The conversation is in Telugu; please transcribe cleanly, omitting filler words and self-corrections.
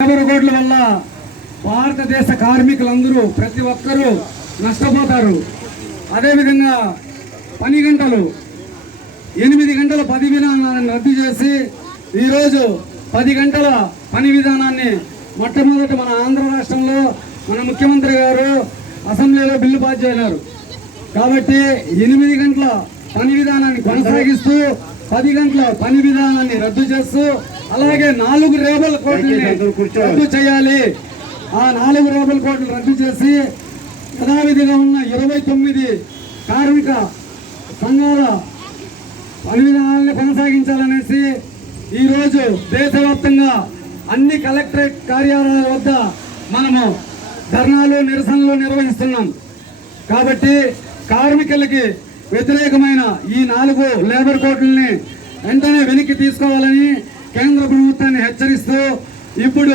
లేబర్ కోడ్ల వల్ల భారతదేశ కార్మికులందరూ ప్రతి ఒక్కరూ నష్టపోతారు. అదేవిధంగా పని గంటలు 8 గంటల పని విధానాన్ని రద్దు చేసి ఈరోజు 10 గంటల పని విధానాన్ని మొట్టమొదట మన ఆంధ్ర రాష్ట్రంలో మన ముఖ్యమంత్రి గారు అసెంబ్లీలో బిల్లు పాస్ చేశారు. కాబట్టి 8 గంటల పని విధానాన్ని కొనసాగిస్తూ 10 గంటల పని విధానాన్ని రద్దు చేస్తూ అలాగే 4 లేబర్ కోడ్లని రద్దు చేయాలి. ఆ 4 లేబర్ కోడ్లు రద్దు చేసి యథావిధిగా ఉన్న 29 కార్మిక సంఘాల పని విధానాన్ని కొనసాగించాలనేసి ఈరోజు దేశవ్యాప్తంగా అన్ని కలెక్టరేట్ కార్యాలయాల వద్ద మనము ధర్నాలు నిరసనలు నిర్వహిస్తున్నాం. కాబట్టి కార్మికులకి వ్యతిరేకమైన ఈ 4 లేబర్ కోడ్లని వెంటనే వెనక్కి తీసుకోవాలని కేంద్ర ప్రభుత్వాన్ని హెచ్చరిస్తూ ఇప్పుడు